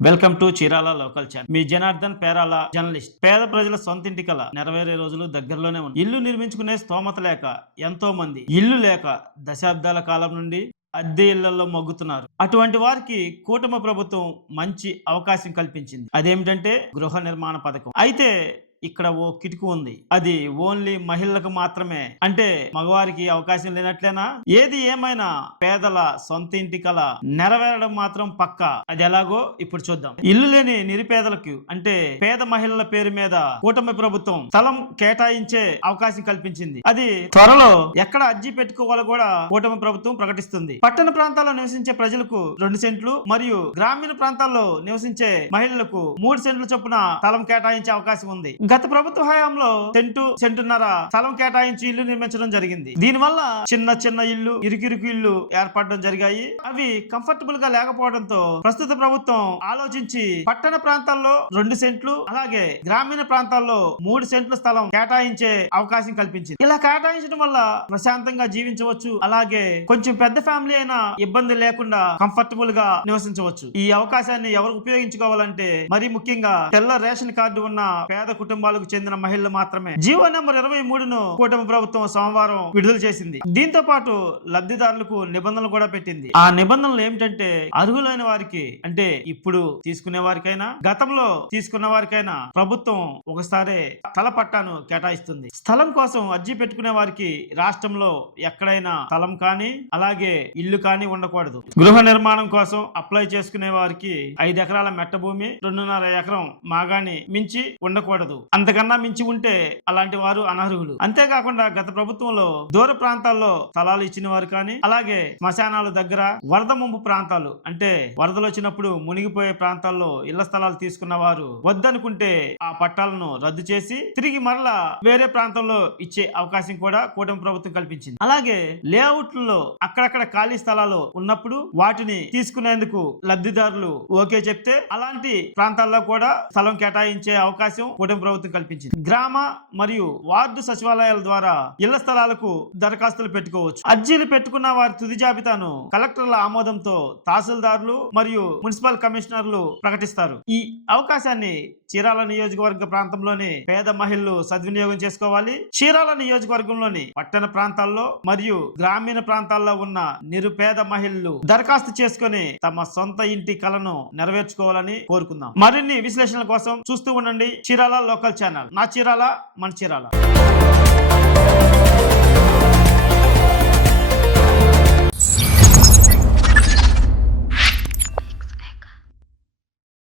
Welcome to Chirala local channel. Me Janardhan Perala journalist. పేద ప్రజల సొంతింటి కల నెరవేరే రోజులు దగ్గరలోనే ఉన్నాయి. ఇల్లు నిర్మించుకునే స్తోమత లేక ఎంతో మంది ఇల్లు లేక దశాబ్దాల కాలం నుండి అద్దె ఇళ్లలో మొగ్గుతున్నారు. అటువంటి వారికి కూటమి ప్రభుత్వం మంచి అవకాశం కల్పించింది. అదేమిటంటే గృహ నిర్మాణ పథకం. అయితే ఇక్కడ ఓ కిటుకు ఉంది. అది ఓన్లీ మహిళలకు మాత్రమే. అంటే మగవారికి అవకాశం లేనట్లేనా? ఏది ఏమైనా పేదల సొంత ఇంటి కల నెరవేరడం మాత్రం పక్కా. అది ఎలాగో ఇప్పుడు చూద్దాం. ఇల్లు లేని నిరుపేదలకు అంటే పేద మహిళల పేరు మీద కూటమి ప్రభుత్వం స్థలం కేటాయించే అవకాశం కల్పించింది. అది త్వరలో ఎక్కడ అర్జీ పెట్టుకోవాలో కూడా కూటమి ప్రభుత్వం ప్రకటిస్తుంది. పట్టణ ప్రాంతాల్లో నివసించే ప్రజలకు 2 సెంట్లు మరియు గ్రామీణ ప్రాంతాల్లో నివసించే మహిళలకు 3 సెంట్ల చొప్పున స్థలం కేటాయించే అవకాశం ఉంది. గత ప్రభుత్వ హయాంలో సెంటున్నర స్థలం కేటాయించి ఇల్లు నిర్మించడం జరిగింది. దీనివల్ల చిన్న చిన్న ఇల్లు, ఇరుకిరుకు ఇల్లు ఏర్పడడం జరిగాయి. అవి కంఫర్టబుల్ గా లేకపోవడంతో ప్రస్తుత ప్రభుత్వం ఆలోచించి పట్టణ ప్రాంతాల్లో 2 సెంట్లు అలాగే గ్రామీణ ప్రాంతాల్లో 3 సెంట్ల స్థలం కేటాయించే అవకాశం కల్పించింది. ఇలా కేటాయించడం వల్ల ప్రశాంతంగా జీవించవచ్చు. అలాగే కొంచెం పెద్ద ఫ్యామిలీ అయినా ఇబ్బంది లేకుండా కంఫర్టబుల్ గా నివసించవచ్చు. ఈ అవకాశాన్ని ఎవరు ఉపయోగించుకోవాలంటే మరీ ముఖ్యంగా తెల్ల రేషన్ కార్డు ఉన్న పేద కుటుంబాలకు చెందిన మహిళలు మాత్రమే. జీవో నెంబర్ 23ను కూటమి ప్రభుత్వం సోమవారం విడుదల చేసింది. దీంతో పాటు లబ్ధిదారులకు నిబంధనలు కూడా పెట్టింది. ఆ నిబంధనలు ఏమిటంటే అర్హులైన వారికి అంటే ఇప్పుడు తీసుకునే వారికైనా గతంలో తీసుకున్న వారికైనా ప్రభుత్వం ఒకసారి స్థల పట్టాను కేటాయిస్తుంది. స్థలం కోసం అర్జీ పెట్టుకునే వారికి రాష్ట్రంలో ఎక్కడైనా స్థలం కానీ అలాగే ఇల్లు కానీ ఉండకూడదు. గృహ నిర్మాణం కోసం అప్లై చేసుకునే వారికి 5 ఎకరాల మెట్ట భూమి, 2.5 ఎకరం మాగాని మించి ఉండకూడదు. అంతకన్నా మించి ఉంటే అలాంటి వారు అనర్హులు. అంతేకాకుండా గత ప్రభుత్వంలో దూర ప్రాంతాల్లో స్థలాలు ఇచ్చిన వారు కానీ అలాగే శ్మశానాల దగ్గర వరద ముంపు ప్రాంతాలు అంటే వరదలు వచ్చినప్పుడు మునిగిపోయే ప్రాంతాల్లో ఇళ్ల స్థలాలు తీసుకున్న వారు వద్దనుకుంటే ఆ పట్టాలను రద్దు చేసి తిరిగి మరలా వేరే ప్రాంతంలో ఇచ్చే అవకాశం కూడా కూటమి ప్రభుత్వం కల్పించింది. అలాగే లేఅవుట్లలో అక్కడక్కడ ఖాళీ స్థలాలు ఉన్నప్పుడు వాటిని తీసుకునేందుకు లబ్ధిదారులు ఓకే చెప్తే అలాంటి ప్రాంతాల్లో కూడా స్థలం కేటాయించే అవకాశం కూటమి ప్రభుత్వం కల్పించింది. గ్రామ మరియు వార్డు సచివాలయాల ద్వారా ఇళ్ల స్థలాలకు దరఖాస్తులు పెట్టుకోవచ్చు. అర్జీలు పెట్టుకున్న వారి తుది జాబితాను కలెక్టర్ల ఆమోదంతో తహసీల్దార్లు మరియు మున్సిపల్ కమిషనర్లు ప్రకటిస్తారు. ఈ అవకాశాన్ని చీరాల నియోజకవర్గ ప్రాంతంలోని పేద మహిళలు సద్వినియోగం చేసుకోవాలి. చీరాల నియోజకవర్గంలోని పట్టణ ప్రాంతాల్లో మరియు గ్రామీణ ప్రాంతాల్లో ఉన్న నిరుపేద మహిళలు దరఖాస్తు చేసుకుని తమ సొంత ఇంటి కలను నెరవేర్చుకోవాలని కోరుకుందాం. మరిన్ని విశ్లేషణల కోసం చూస్తూ ఉండండి చీరాల లోకల్ ఛానల్. నా చీరాల మన చీరాల.